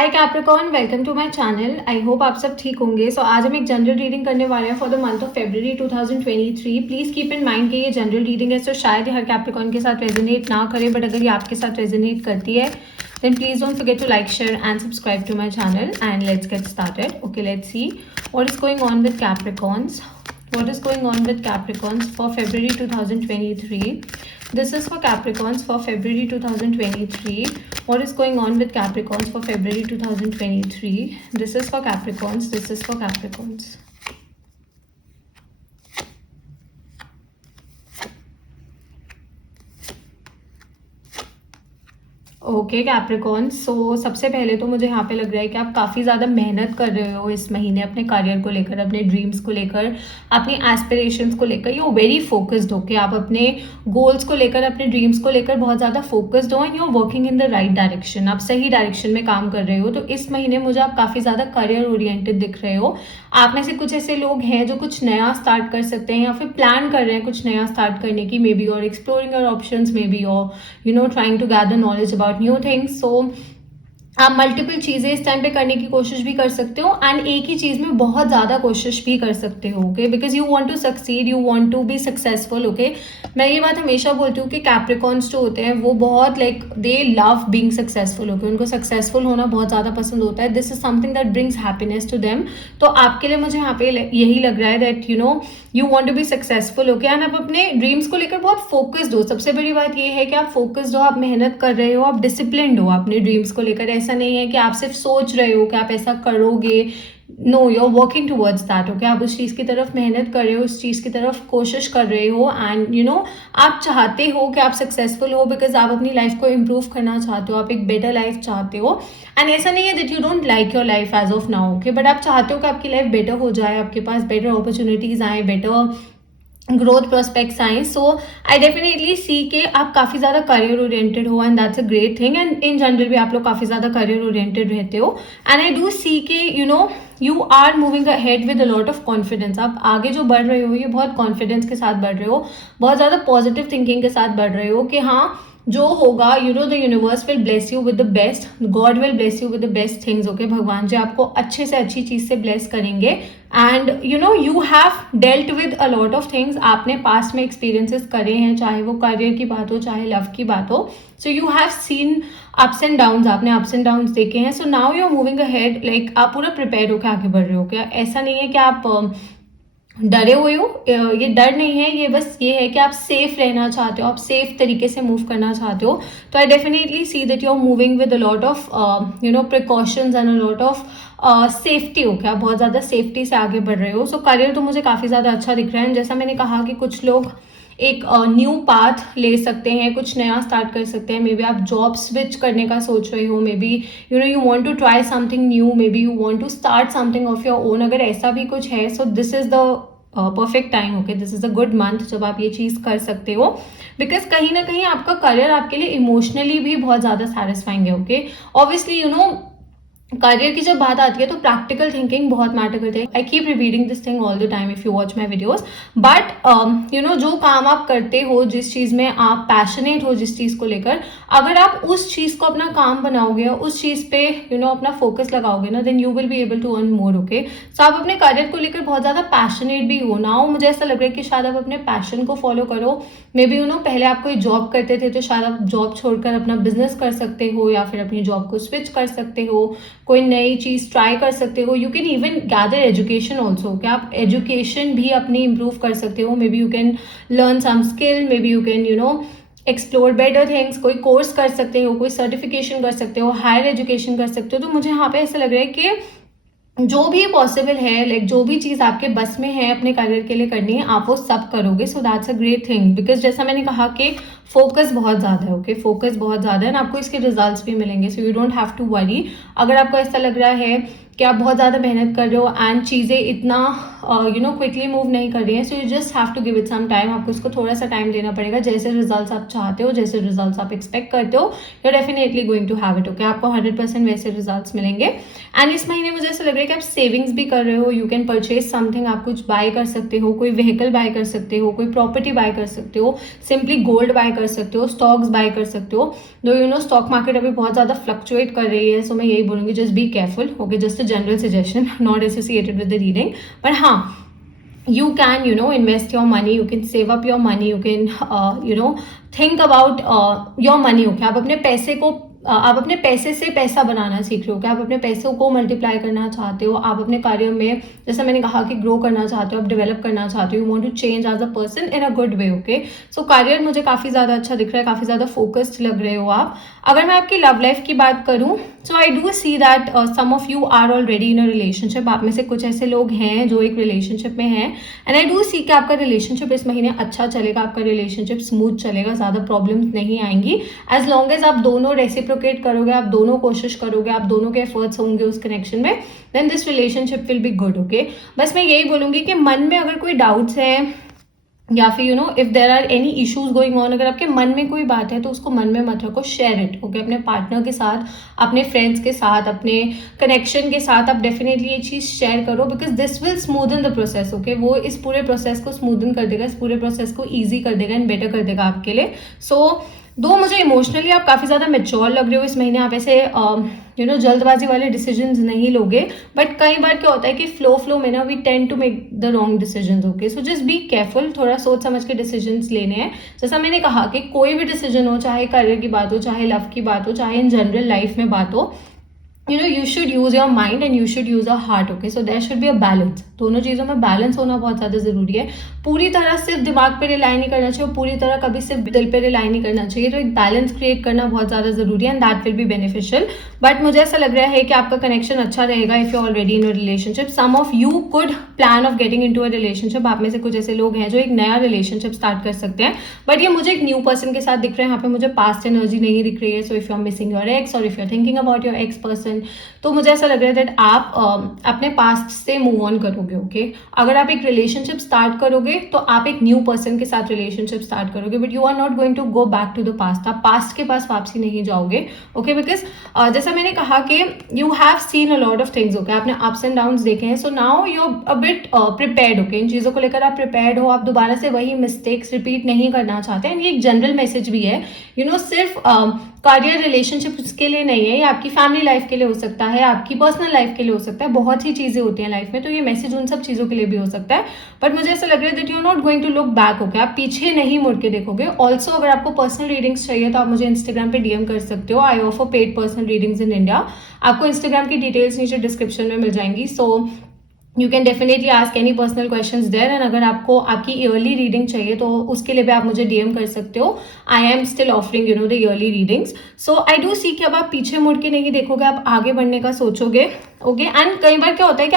Hi Capricorn, welcome to my channel. I hope आप सब ठीक होंगे। सो आज हम एक जनरल रीडिंग करने वाले हैं for the month of February 2023। Please keep in mind कि ये जनरल रीडिंग है, सो शायद हर कैप्रिकॉर्न के साथ रेजोनेट ना करे, बट अगर ये आपके साथ रेजोनेट करती है then please don't forget to like, share and subscribe to my channel, and let's get started. Okay, let's see what is going on with Capricorns. What is going on with Capricorns for February 2023? This is for Capricorns for February 2023. What is going on with Capricorns for February 2023? This is for Capricorns. This is for Capricorns. Okay capricorn, so सबसे पहले तो मुझे यहाँ पे लग रहा है कि आप काफ़ी ज़्यादा मेहनत कर रहे हो इस महीने अपने करियर को लेकर, अपने ड्रीम्स को लेकर, अपनी एस्पिरेशंस को लेकर। यू वेरी फोकस्ड हो कि आप अपने गोल्स को लेकर, अपने ड्रीम्स को लेकर बहुत ज़्यादा फोकस्ड हो and you are working in the right direction. आप सही डायरेक्शन में काम कर रहे हो। तो इस महीने मुझे आप काफ़ी ज़्यादा करियर ओरिएंटेड दिख रहे हो। आप में से कुछ ऐसे लोग हैं जो कुछ नया स्टार्ट कर सकते हैं या फिर प्लान कर रहे हैं कुछ नया स्टार्ट करने की, मे बी और exploring your options, maybe और trying to gather knowledge about new things. So आप मल्टीपल चीज़ें इस टाइम पे करने की कोशिश भी कर सकते हो एंड एक ही चीज़ में बहुत ज़्यादा कोशिश भी कर सकते हो। Okay, because you want to succeed, you want to be successful. Okay, मैं ये बात हमेशा बोलती हूँ कि कैप्रिकॉर्न्स जो होते हैं वो बहुत they love being successful. Okay, उनको सक्सेसफुल होना बहुत ज़्यादा पसंद होता है। This is something that brings happiness to them. तो आपके लिए मुझे यहाँ पे यही लग रहा है that you want to be successful. Okay, and आप अपने ड्रीम्स को लेकर बहुत फोकस्ड हो। सबसे बड़ी बात ये है कि आप फोकस्ड हो, आप मेहनत कर रहे हो, आप डिसिप्लिन्ड हो अपने ड्रीम्स को लेकर। ऐसा नहीं है कि आप सिर्फ सोच रहे हो कि आप ऐसा करोगे। No, you are working towards that. Okay, आप उस चीज़ की तरफ मेहनत कर रहे हो, उस चीज़ की तरफ कोशिश कर रहे हो एंड आप चाहते हो कि आप सक्सेसफुल हो बिकॉज आप अपनी लाइफ को इम्प्रूव करना चाहते हो, आप एक बेटर लाइफ चाहते हो। एंड ऐसा नहीं है that you don't like your life as of now. Okay, but आप चाहते हो कि आपकी लाइफ बेटर हो जाए, आपके पास बेटर अपॉर्चुनिटीज आए, बेटर ग्रोथ प्रोस्पेक्ट्स आए। सो आई डेफिनेटली सी के आप काफ़ी ज़्यादा करियर ओरिएंटेड हो and that's a great thing. And in general भी आप लोग काफ़ी ज़्यादा करियर ओरिएंटेड रहते हो एंड आई डू सी के you are moving ahead with a lot of confidence. आप आगे जो बढ़ रहे हो ये बहुत कॉन्फिडेंस के साथ बढ़ रहे हो, बहुत ज़्यादा पॉजिटिव थिंकिंग के साथ बढ़ रहे हो कि हाँ जो होगा the universe will bless you with the best, God will bless you with the best things. Okay, भगवान जी आपको अच्छे से अच्छी चीज से ब्लेस करेंगे and you have dealt with a lot of things. आपने पास्ट में एक्सपीरियंसेस करे हैं, चाहे वो करियर की बात हो, चाहे लव की बात हो। So you have seen ups and downs, आपने अप्स एंड डाउन्स देखे हैं। So now you are moving ahead, आप पूरा प्रिपेयर होकर आगे बढ़ रहे हो। क्या ऐसा नहीं है कि आप डरे हुए हो, ये डर नहीं है, ये बस ये है कि आप सेफ रहना चाहते हो, आप सेफ तरीके से मूव करना चाहते हो। तो I definitely see that you are moving with a lot of precautions and a lot of safety. हो क्या बहुत ज़्यादा सेफ्टी से आगे बढ़ रहे हो। सो करियर तो मुझे काफ़ी ज़्यादा अच्छा दिख रहा है। जैसा मैंने कहा कि कुछ लोग एक न्यू पाथ ले सकते हैं, कुछ नया स्टार्ट कर सकते हैं। मे बी आप जॉब स्विच करने का सोच रहे हो, maybe you want to try something new, maybe you want to start something of your own. अगर ऐसा भी कुछ है so this is the perfect time. Okay, this is a good month जब आप ये चीज़ कर सकते हो बिकॉज कहीं ना कहीं आपका करियर आपके लिए इमोशनली भी बहुत ज़्यादा सेटिस्फाइंग है। ओके, ऑब्वियसली करियर की जब बात आती है तो प्रैक्टिकल थिंकिंग बहुत मैटर करती है। I keep repeating this thing all the time if you watch my videos. But जो काम आप करते हो, जिस चीज़ में आप पैशनेट हो, जिस चीज़ को लेकर, अगर आप उस चीज़ को अपना काम बनाओगे, उस चीज़ पे अपना फोकस लगाओगे ना, then you will be able to earn more. Okay, so आप अपने करियर को लेकर बहुत ज़्यादा पैशनेट भी हो ना हो। मुझे ऐसा लग रहा है कि शायद आप अपने पैशन को फॉलो करो। मे बी पहले आप कोई जॉब करते थे तो शायद आप जॉब छोड़कर अपना बिजनेस कर सकते हो या फिर अपनी जॉब को स्विच कर सकते हो, कोई नई चीज ट्राई कर सकते हो। You can even gather education also, क्या आप एजुकेशन भी अपनी इम्प्रूव कर सकते हो। Maybe you can learn some skill, maybe you can explore better things, कोई कोर्स कर सकते हो, कोई सर्टिफिकेशन कर सकते हो, हायर एजुकेशन कर सकते हो। तो मुझे यहाँ पे ऐसा लग रहा है कि जो भी पॉसिबल है, जो भी चीज़ आपके बस में है अपने करियर के लिए करनी है, आप वो सब करोगे। So that's a great thing because जैसा मैंने कहा कि फोकस बहुत ज़्यादा है। ओके, फोकस बहुत ज़्यादा है ना, आपको इसके रिजल्ट्स भी मिलेंगे। So you don't have to worry. अगर आपको ऐसा लग रहा है कि आप बहुत ज़्यादा मेहनत कर रहे हो एंड चीज़ें इतना क्विकली मूव नहीं कर रही हैं, so you just have to give it some time. आपको इसको थोड़ा सा टाइम देना पड़ेगा। जैसे रिजल्ट्स आप चाहते हो, जैसे रिजल्ट्स आप एक्सपेक्ट करते हो, you are definitely going to have it. Okay, आपको 100% वैसे रिजल्ट्स मिलेंगे। एंड इस महीने मुझे ऐसा लग रहा है कि आप सेविंग्स भी कर रहे हो। यू कैन परचेज समथिंग, आप कुछ बाय कर सकते हो, कोई व्हीकल बाय कर सकते हो, कोई प्रॉपर्टी बाय कर सकते हो, सिंपली गोल्ड बाय कर सकते हो, स्टॉक्स बाय कर सकते हो। दो स्टॉक मार्केट अभी बहुत ज़्यादा फ्लक्चुएट कर रही है, सो मैं यही बोलूँगी, just be careful. Okay, just a general suggestion, not associated with the reading, but हाँ, you can invest your money, you can save up your money, you can think about your money. Okay, आप अपने पैसे से पैसा बनाना सीख रहे हो। क्या आप अपने पैसों को मल्टीप्लाई करना चाहते हो, आप अपने कार्य में, जैसा मैंने कहा, कि ग्रो करना चाहते हो, आप डेवलप करना चाहते हो, you want to change as a person in a good way. Okay, so career मुझे काफ़ी ज़्यादा अच्छा दिख रहा है, काफ़ी ज़्यादा फोकस्ड लग रहे हो आप। अगर मैं आपकी लव लाइफ की बात करूँ, so I do see that some of you are already in a relationship. आप में से कुछ ऐसे लोग हैं जो एक रिलेशनशिप में हैं, एंड आई डू सी कि आपका रिलेशनशिप इस महीने अच्छा चलेगा, आपका रिलेशनशिप स्मूथ चलेगा, ज़्यादा प्रॉब्लम्स नहीं आएंगी एज लॉन्ग एज आप दोनों रेसिप्रोकेट करोगे, आप दोनों कोशिश करोगे, आप दोनों के एफर्ट्स होंगे उस कनेक्शन में, then this relationship will be good. Okay, बस मैं यही बोलूंगी कि मन में अगर कोई डाउट्स है या फिर if there are any issues going on, अगर आपके मन में कोई बात है तो उसको मन में मत रखो, शेयर इट। ओके, अपने पार्टनर के साथ, अपने फ्रेंड्स के साथ, अपने कनेक्शन के साथ आप डेफिनेटली ये चीज़ शेयर करो, because this will smoothen the process. Okay, वो इस पूरे प्रोसेस को स्मूदन कर देगा, इस पूरे प्रोसेस को ईजी कर देगा एंड बेटर कर देगा आपके लिए। सो दो मुझे इमोशनली आप काफ़ी ज़्यादा मेच्योर लग रहे हो इस महीने, आप ऐसे जल्दबाजी वाले डिसीजंस नहीं लोगे, बट कई बार क्या होता है कि फ्लो में ना we tend to make the wrong decisions. Okay, so just be careful, थोड़ा सोच समझ के डिसीजंस लेने हैं। जैसा मैंने कहा कि कोई भी डिसीजन हो, चाहे करियर की बात हो, चाहे लव की बात हो, चाहे इन जनरल लाइफ में बात हो, you should use your mind and you should use your heart. Okay, so there should be a balance. दोनों चीज़ों में बैलेंस होना बहुत ज़्यादा ज़रूरी है। पूरी तरह सिर्फ दिमाग पे रिलाई नहीं करना चाहिए, पूरी तरह कभी सिर्फ दिल पे रिलाई नहीं करना चाहिए। तो एक बैलेंस क्रिएट करना बहुत ज़्यादा ज़रूरी है and that will be beneficial. But मुझे ऐसा लग रहा है कि आपका कनेक्शन अच्छा रहेगा if you already in a relationship. Some of you could plan of getting into a relationship. आप में से कुछ ऐसे लोग हैं जो एक नया रिलेशनशिप स्टार्ट कर सकते हैं, बट ये मुझे एक न्यू पर्सन के साथ दिख रहा है। यहाँ पे मुझे पास्ट एनर्जी नहीं दिख रही है। So if you are missing your ex और if you are thinking about your ex person, तो मुझे ऐसा लग रहा है दैट आप अपने पास्ट से मूव ऑन करोगे। ओके, अगर आप एक रिलेशनशिप स्टार्ट करोगे तो आप एक न्यू पर्सन के साथ रिलेशनशिप स्टार्ट करोगे, but you are not going to go back to the past. आप पास्ट के पास वापसी नहीं जाओगे। ओके, बिकॉज जैसा मैंने कहा कि you have seen a lot of things. Okay, आपने अप्स एंड डाउन्स देखे हैं, so now you are a bit prepared. Okay, इन चीज़ों को लेकर आप प्रिपेयर्ड हो, आप दोबारा से वही मिस्टेक्स रिपीट नहीं करना चाहते। एंड ये एक जनरल मैसेज भी है, सिर्फ करियर रिलेशनशिप के लिए नहीं है, ये आपकी फैमिली लाइफ के लिए हो सकता है, आपकी पर्सनल लाइफ के लिए हो सकता है। बहुत सी चीजें होती हैं लाइफ में, तो ये मैसेज उन सब चीजों के लिए भी हो सकता है। बट मुझे ऐसा लग रहा है that you are not going to look back. Okay, आप पीछे नहीं मुड़ के देखोगे। ऑल्सो अगर आपको पर्सनल रीडिंग्स चाहिए तो आप मुझे इंस्टाग्राम पे डीएम कर सकते हो। I offer paid personal readings in India. आपको इंस्टाग्राम की डिटेल्स नीचे डिस्क्रिप्शन में मिल जाएंगी। So you can definitely ask any personal questions there. And अगर आपको आपकी ईयरली रीडिंग चाहिए तो उसके लिए भी आप मुझे डीएम कर सकते हो। I am still offering the early readings. So I do see कि अब आप पीछे मुड़ के नहीं देखोगे, आप आगे बढ़ने का सोचोगे। ओके, एंड कई बार क्या होता है कि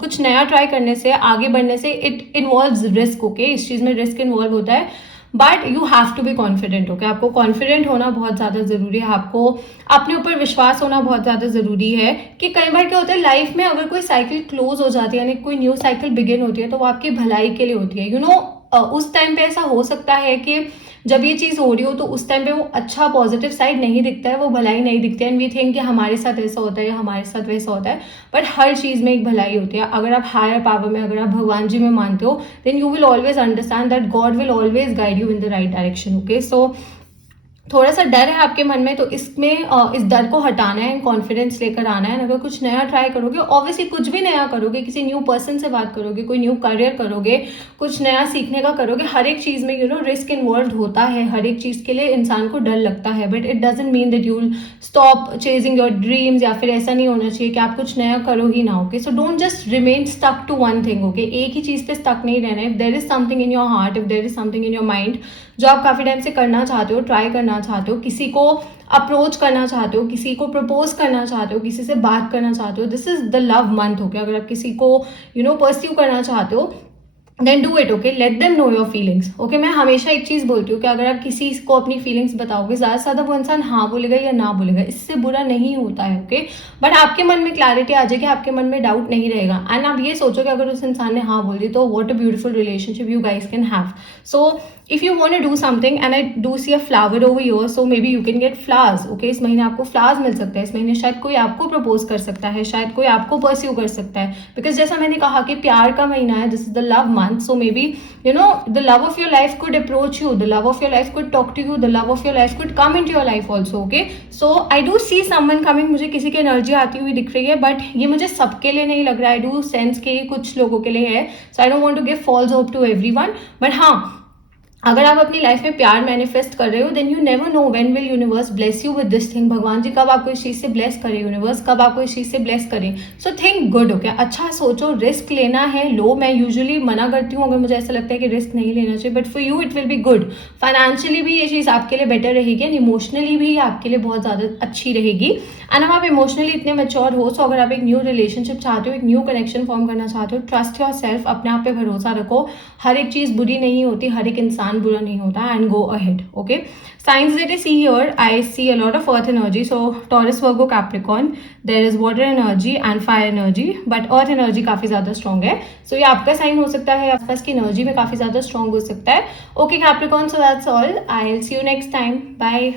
कुछ नया ट्राई करने से, आगे बढ़ने से, इट इन्वॉल्व्स रिस्क। ओके, इस चीज़ में रिस्क इन्वॉल्व होता है, but you have to be confident. Okay, आपको कॉन्फिडेंट होना बहुत ज़्यादा ज़रूरी है, आपको अपने ऊपर विश्वास होना बहुत ज़्यादा ज़रूरी है। कि कई बार क्या होता है लाइफ में, अगर कोई साइकिल क्लोज हो जाती है, यानी कोई न्यू साइकिल बिगिन होती है, तो वो आपकी भलाई के लिए होती है। उस टाइम पे ऐसा हो सकता है कि जब ये चीज़ हो रही हो तो उस टाइम पे वो अच्छा पॉजिटिव साइड नहीं दिखता है, वो भलाई नहीं दिखती है, एंड वी थिंक कि हमारे साथ ऐसा होता है या हमारे साथ वैसा होता है, बट हर चीज़ में एक भलाई होती है। अगर आप हायर पावर में, अगर आप भगवान जी में मानते हो, then you will always understand that God will always guide you in the right direction. Okay, so थोड़ा सा डर है आपके मन में, तो इसमें इस डर को हटाना है, कॉन्फिडेंस लेकर आना है। अगर कुछ नया ट्राई करोगे, ऑब्वियसली कुछ भी नया करोगे, किसी न्यू पर्सन से बात करोगे, कोई न्यू करियर करोगे, कुछ नया सीखने का करोगे, हर एक चीज़ में रिस्क इन्वॉल्व होता है। हर एक चीज़ के लिए इंसान को डर लगता है, but it doesn't mean that you will stop chasing your dreams, या फिर ऐसा नहीं होना चाहिए कि आप कुछ नया करो ही ना। Okay, so don't just remain stuck to one thing. Okay, एक ही चीज़ पे स्टक नहीं रहना है। If there is something in your heart, if there is something in your mind जो आप काफ़ी टाइम से करना चाहते हो, ट्राई करना चाहते हो, किसी को अप्रोच करना चाहते हो, किसी को प्रपोज करना चाहते हो, किसी से बात करना चाहते हो, this is the love month. हो गया, अगर आप किसी को परस्यू करना चाहते हो, then do it, okay, let them know your feelings, okay. मैं हमेशा एक चीज बोलती हूँ कि अगर आप किसी को अपनी फीलिंग्स बताओगे, ज्यादा से ज्यादा वो इंसान हाँ बोलेगा या ना बोलेगा, इससे बुरा नहीं होता है, ओके। बट आपके मन में क्लैरिटी आ जाएगी, आपके मन में डाउट नहीं रहेगा, एंड आप ये सोचो कि अगर उस इंसान ने हाँ बोल दी तो what a beautiful relationship you guys can have. So if you want to do something and I do see a flower over here, so maybe you can get flowers, okay। इस महीने आपको फ्लावर्स मिल सकता है, इस महीने शायद कोई आपको प्रपोज कर सकता है, शायद कोई आपको परस्यू कर सकता है, बिकॉज जैसा मैंने कहा कि प्यार का महीना है, this is the love month, so may be you know the love of your life could approach you, the love of your life could talk to you, the love of your life could come into your life also, okay। so I do see someone coming, मुझे किसी की energy आती हुई दिख रही है, but ये मुझे सबके लिए नहीं लग रहा है, आई डू सेंस के कुछ लोगों के लिए है, so I don't want to give false hope to everyone. But हाँ, अगर आप अपनी लाइफ में प्यार मैनिफेस्ट कर रहे हो, then you never know when will universe bless you with this thing. भगवान जी कब आपको इस चीज से ब्लेस करे, यूनिवर्स कब आपको इस चीज से ब्लेस करे। So think good, okay. अच्छा सोचो, रिस्क लेना है लो, मैं यूजुअली मना करती हूँ अगर मुझे ऐसा लगता है कि रिस्क नहीं लेना चाहिए, but for you it will be good. Financially भी ये चीज आपके लिए बेटर रहेगी एंड इमोशनली भी आपके लिए बहुत ज्यादा अच्छी रहेगी। एंड अब आप इमोशनली इतने मेच्योर हो, सो अगर आप एक न्यू रिलेशनशिप चाहते हो, एक न्यू कनेक्शन फॉर्म करना चाहते हो, ट्रस्ट योर सेल्फ, अपने आप पे भरोसा रखो। हर एक चीज बुरी नहीं होती, हर एक इंसान बुरा नहीं होता, and go ahead, okay। Signs that I see here, I see a lot of earth energy, so Taurus, Virgo, Capricorn, there is water energy and fire energy, but earth energy काफी ज्यादा strong है, so ये आपका sign हो सकता है, आसपास की एनर्जी में काफी ज्यादा स्ट्रॉन्ग हो सकता है, okay Capricorn। so that's all, I'll see you next time, bye।